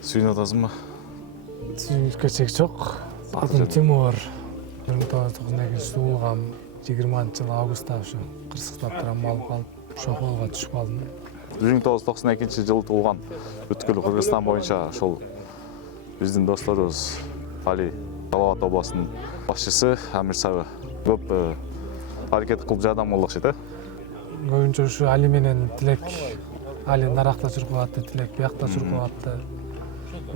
Suyun atасың ба? Сүйінішке чек жоқ. Атым Тимур. 1992 туылғам 20 жылы августта ушу кырсыктап травма алып калып шоколго түшүп калдым. 1992 жылы туылған бүткүл Кыргызстан боюнча ошол биздин досторубуз Али Жалал областынын башчысы Амир Сабы көп аракет кылып жардам кылып окшойт, Көбүнчө ушу Али менен Тилек. Али наракта жүрүп калатты, Тилек биякта жүрүп калатты.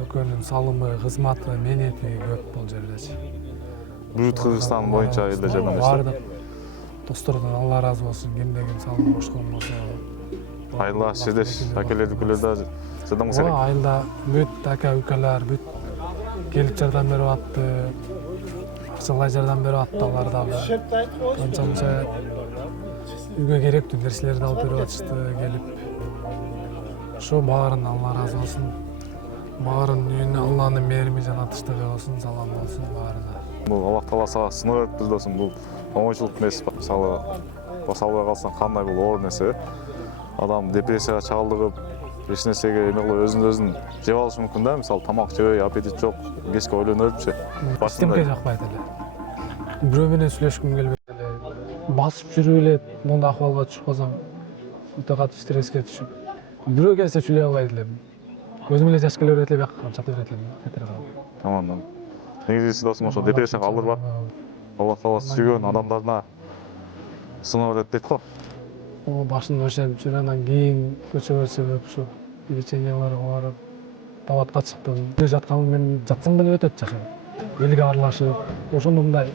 Экөөнүн салымы, кызматы, мээнети көп бул жердечи. Бүт Кыргызстан боюнча эле жардам беришти. Бардык достордон Алла ыраазы болсун, кимде ким салым кошкон болсо. Айла, сиздеш, акелер, үкөлөрдө жардам кылса керек. Айылда бүт ака укалар бүт келип жардам берип атты. Акчалай жардам берип атты алар дагы. Канча үйгө керектүү нерселерди алып берип атышты келип. Ошо баарын Алла ыраазы болсун. Баарын үйүнө Алланын мээрими жана тынчтыгы болсун, салам болсун баарына. Бул Аллах Тааласа сыноо өткүзбөсүн, бул оңойчулук эмес. Мисалы, баса албай калсаң кандай бул оор нерсе. Адам депрессияга чалдыгып, эч нерсеге эме кылып өзүн жеп алышы мүмкүн да. Мисалы, тамак жебей, аппетит жок, кечке ойлонуп ölүпчү. Эчтемке жакпайт эле. Бирөө менен сүйлөшкүм келбейт эле. Басып жүрүп эле мындай акыбалга түшүп калсам, өтө катуу стресске түшүп. Бирөө келсе сүйлөй албайт элем. Өзүм эле жаш келе берет эле, бияка чата берет элем. Тамам. Негизгиси досум ошо депрессияга алдырбап, Аллах Таала сүйгөн адамдарына сыноо берет дейт го. Башында ошентип жүрүп, анан кийин көчөгө чыгып, ушу леченияларга барып, табатка чыктым. Жатканым мен жатсам деле өтөт жашап. Элге аралашып, ошондо мындай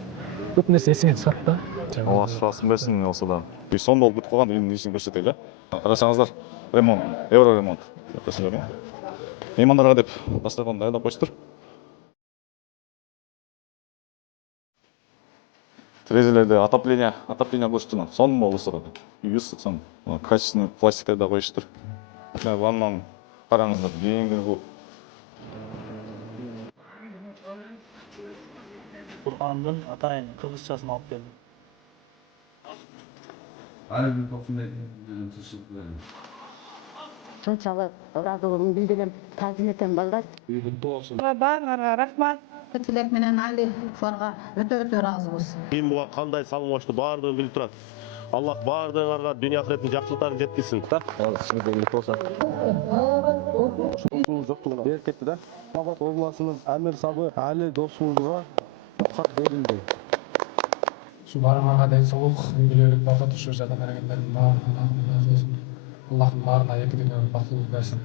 көп нерсе эсиңе чыгат да. Алла шифасын берсин болсо да. Үй сонун болуп бүт калган, үйдүн ишин көрсөтөйлү. Карасаңыздар, ремонт, евро ремонт. Меймандарга деп дастархан даярдап коюштур. Терезелерде отопление кылыштыр. Сонун болуштур. Үй ысык сонун. Качественный пластиктарды коюштур. Ваннаны караңыздар, кеңири бул. Буркандын атайын кыргызчасын алып келдим. Шунчалык ыраазылыгымды билдирем, таазим этем балдар. Баарыңарга рахмат. Тилек менен Али ушуларга өтө ыраазыбыз. Кийин буга кандай салым кошту баардыгын билип турат. Аллах баардыгыңарга дүйнө ахиреттин жакшылыктарын жеткизсин. Досумуз жоктугуна берип кетти да. Абат областынын Амир Сабы Али досумузга кат берилди. Ушу баарыңарга ден соолук, үйдүлөрү бакыт, ушу жардам бергендердин баарына Аллах ыраазы болсун. Аллахтын баарына эки дүйнөлүк бактылык берсин.